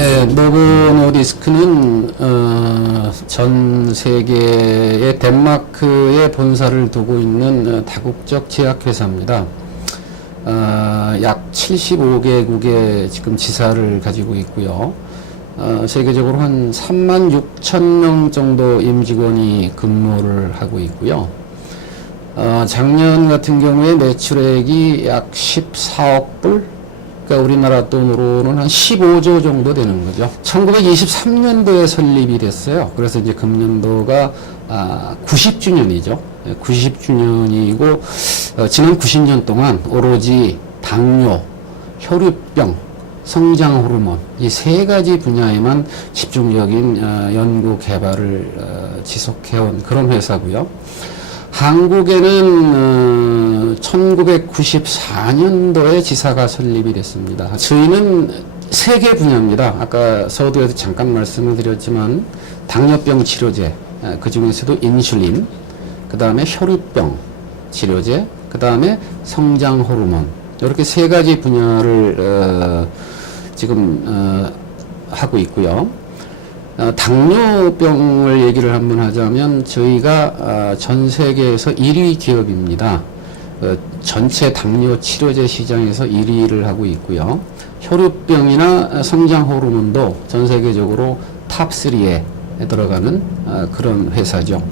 네, 노보 노디스크는 전 세계의 덴마크에 본사를 두고 있는 다국적 제약회사입니다. 약 75개국의 지금 지사를 가지고 있고요. 세계적으로 한 3만 6천 명 정도 임직원이 근무를 하고 있고요. 작년 같은 경우에 매출액이 약 14억 불, 그러니까 우리나라 돈으로는 한 15조 정도 되는 거죠. 1923년도에 설립이 됐어요. 그래서 이제 금년도가 90주년이죠. 90주년이고 지난 90년 동안 오로지 당뇨, 혈유병, 성장 호르몬 이 세 가지 분야에만 집중적인 연구 개발을 지속해온 그런 회사고요. 한국에는 1994년도에 지사가 설립이 됐습니다. 저희는 세 개 분야입니다. 아까 서두에도 잠깐 말씀을 드렸지만 당뇨병 치료제, 그 중에서도 인슐린, 그 다음에 혈유병 치료제, 그 다음에 성장 호르몬, 이렇게 세 가지 분야를 지금 하고 있고요. 당뇨병을 얘기를 한번 하자면 저희가 전 세계에서 1위 기업입니다. 전체 당뇨 치료제 시장에서 1위를 하고 있고요. 혈유병이나 성장 호르몬도 전 세계적으로 탑3에 들어가는 그런 회사죠.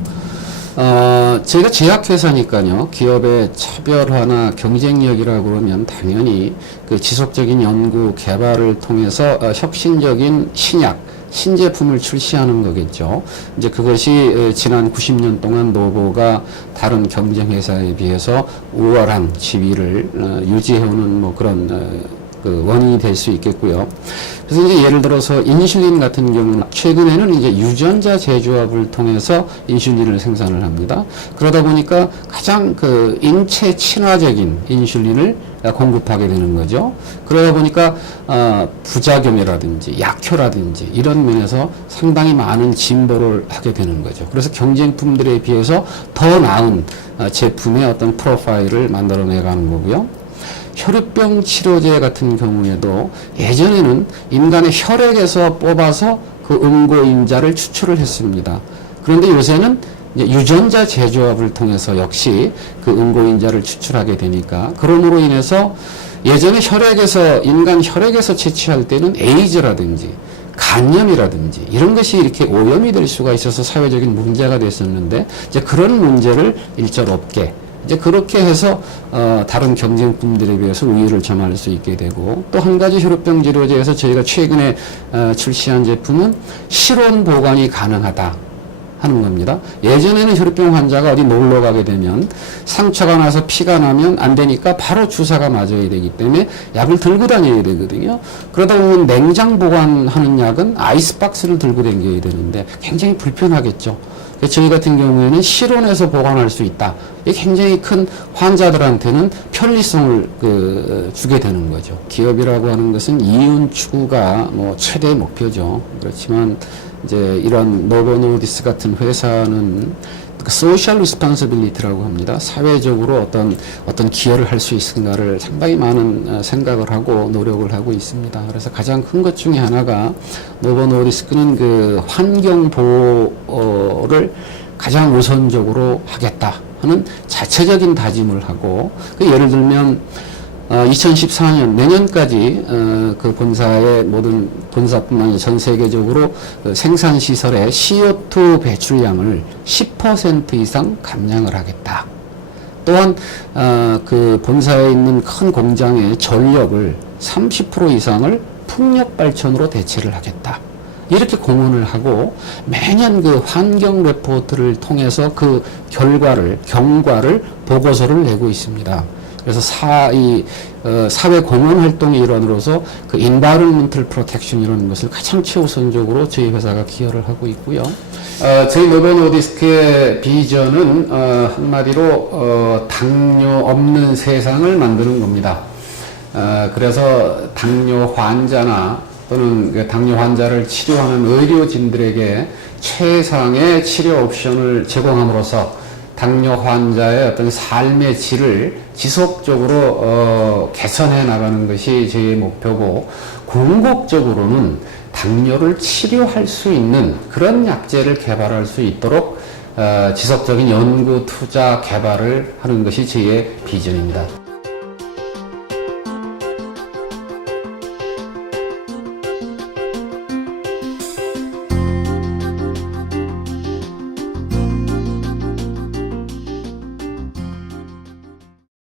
저희가 제약회사니까요. 기업의 차별화나 경쟁력이라고 그러면 당연히 그 지속적인 연구 개발을 통해서 혁신적인 신약, 신제품을 출시하는 거겠죠. 이제 그것이 지난 90년 동안 노보가 다른 경쟁 회사에 비해서 우월한 지위를 유지해오는 뭐 그런 그 원인이 될 수 있겠고요. 그래서 이제 예를 들어서 인슐린 같은 경우는 최근에는 이제 유전자 재조합을 통해서 인슐린을 생산을 합니다. 그러다 보니까 가장 그 인체 친화적인 인슐린을 공급하게 되는 거죠. 그러다 보니까 부작용이라든지 약효라든지 이런 면에서 상당히 많은 진보를 하게 되는 거죠. 그래서 경쟁품들에 비해서 더 나은 제품의 어떤 프로파일을 만들어내가는 거고요. 혈유병 치료제 같은 경우에도 예전에는 인간의 혈액에서 뽑아서 그 응고인자를 추출을 했습니다. 그런데 요새는 이제 유전자 재조합을 통해서 역시 그 응고인자를 추출하게 되니까, 그러므로 인해서 예전에 인간 혈액에서 채취할 때는 에이즈라든지 간염이라든지 이런 것이 이렇게 오염이 될 수가 있어서 사회적인 문제가 됐었는데, 이제 그런 문제를 일절없게 이제 그렇게 해서 다른 경쟁품들에 비해서 우위를 점할 수 있게 되고, 또 한 가지 혈유병 치료제에서 저희가 최근에 출시한 제품은 실온 보관이 가능하다 하는 겁니다. 예전에는 혈유병 환자가 어디 놀러 가게 되면 상처가 나서 피가 나면 안 되니까 바로 주사가 맞아야 되기 때문에 약을 들고 다녀야 되거든요. 그러다 보면 냉장 보관하는 약은 아이스박스를 들고 다녀야 되는데 굉장히 불편하겠죠. 저희 같은 경우에는 실온에서 보관할 수 있다. 이게 굉장히 큰 환자들한테는 편리성을 주게 되는 거죠. 기업이라고 하는 것은 이윤 추구가 뭐 최대 목표죠. 그렇지만 이제 이런 노보 노디스 같은 회사는 소셜 리스폰시빌리티라고 합니다. 사회적으로 어떤 기여를 할 수 있을까를 상당히 많은 생각을 하고 노력을 하고 있습니다. 그래서 가장 큰 것 중에 하나가 노보 노디스크는 그 환경 보호를 가장 우선적으로 하겠다 하는 자체적인 다짐을 하고, 예를 들면 2014년 내년까지 그 본사의 모든 본사뿐만 아니라 전 세계적으로 생산 시설의 CO2 배출량을 10% 이상 감량을 하겠다. 또한 그 본사에 있는 큰 공장의 전력을 30% 이상을 풍력 발전으로 대체를 하겠다. 이렇게 공언을 하고 매년 그 환경 레포트를 통해서 그 경과를 보고서를 내고 있습니다. 그래서 사회 공헌 활동의 일환으로서 그 environmental protection 이라는 것을 가장 최우선적으로 저희 회사가 기여를 하고 있고요. 저희 노보 노디스크의 비전은 한마디로 당뇨 없는 세상을 만드는 겁니다. 그래서 당뇨 환자나 또는 그 당뇨 환자를 치료하는 의료진들에게 최상의 치료 옵션을 제공함으로써 당뇨 환자의 어떤 삶의 질을 지속적으로 개선해 나가는 것이 저희의 목표고, 궁극적으로는 당뇨를 치료할 수 있는 그런 약제를 개발할 수 있도록 지속적인 연구, 투자, 개발을 하는 것이 저의 비전입니다.